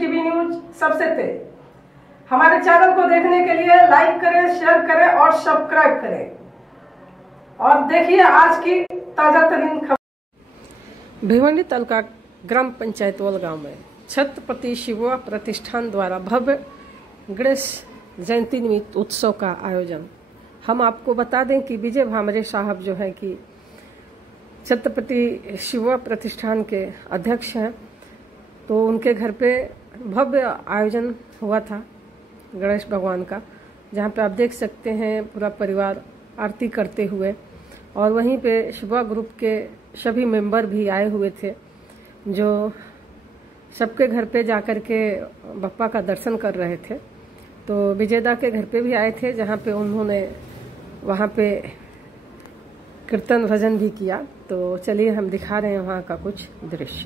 TV news सबसे तेज। हमारे channel को देखने के लिए लाइक करें, शेयर करें और सब्सक्राइब करें और देखिए आज की ताजा तरीन खबर। भिवंडी तालुका ग्राम पंचायत वलगांव में छत्रपति शिववा प्रतिष्ठान द्वारा भव्य गणेश जयंती निमित्त उत्सव का आयोजन। हम आपको बता दें कि विजय भामरे साहब जो है कि छत्रपति शिववा प्रतिष्ठान के अध्यक्ष हैं, तो उनके घर पे भव्य आयोजन हुआ था गणेश भगवान का, जहाँ पे आप देख सकते हैं पूरा परिवार आरती करते हुए, और वहीं पे शिववा ग्रुप के सभी मेंबर भी आए हुए थे, जो सबके घर पे जाकर के बप्पा का दर्शन कर रहे थे। तो विजयदा के घर पे भी आए थे, जहाँ पे उन्होंने वहाँ पे कीर्तन भजन भी किया। तो चलिए हम दिखा रहे हैं वहाँ का कुछ दृश्य।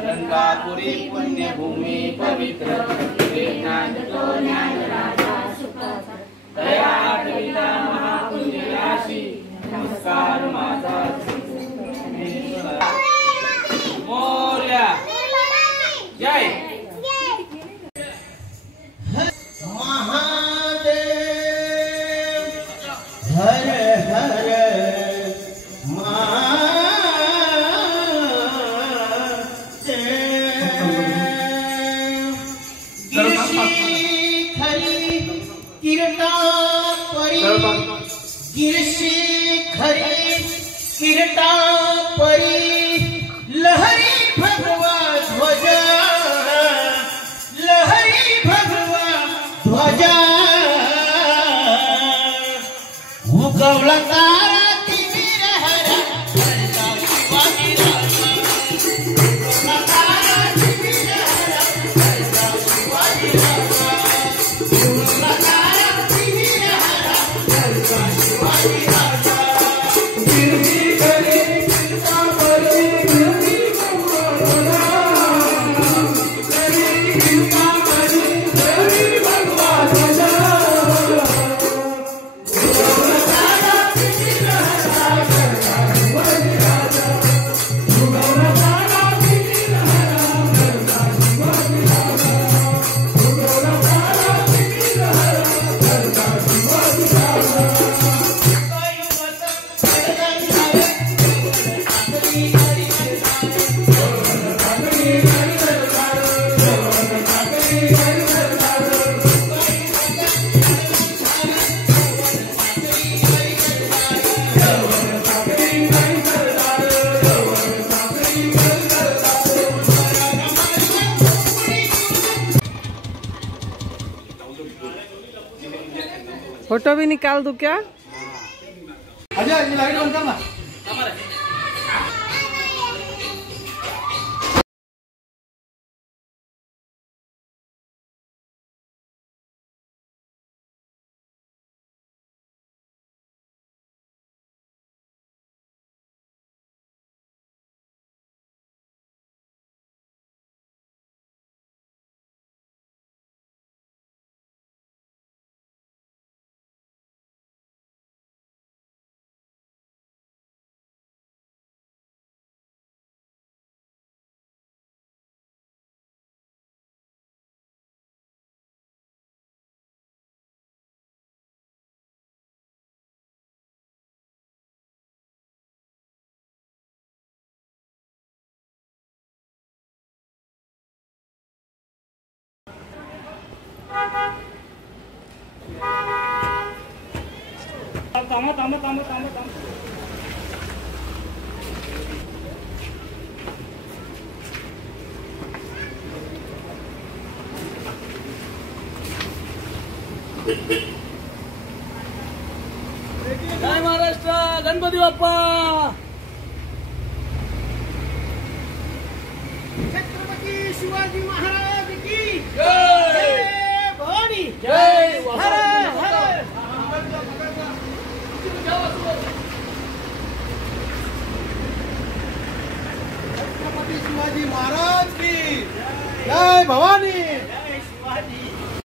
गंगापुरी पुण्यभूमी पवित्र, वेदांत तो ज्ञान गिरता परी लहरी भगवा ध्वजा, लहरी भगवा ध्वजा, उगवला तारा तिमिर हरा भरला शिवाजी राजा, उगवला तारा तिमिर हरा भरला शिवाजी राजा, उगवला तारा तिमिर हरा भरला शिवाजी राजा. गिरती करे गिरता परी लहरी भगवा ध्वजा, लहरी गिरता परी लहरी भगवा ध्वजा, फोटो भी निकाल दूं क्या? अजय ये लाइट ऑन करना. जय महाराष्ट्र, गणपती बाप्पा. छत्रपती शिवाजी महाराज की जय. भवानी. जय. हर हर. छत्रपती शिवाजी महाराज की जय. भवानी.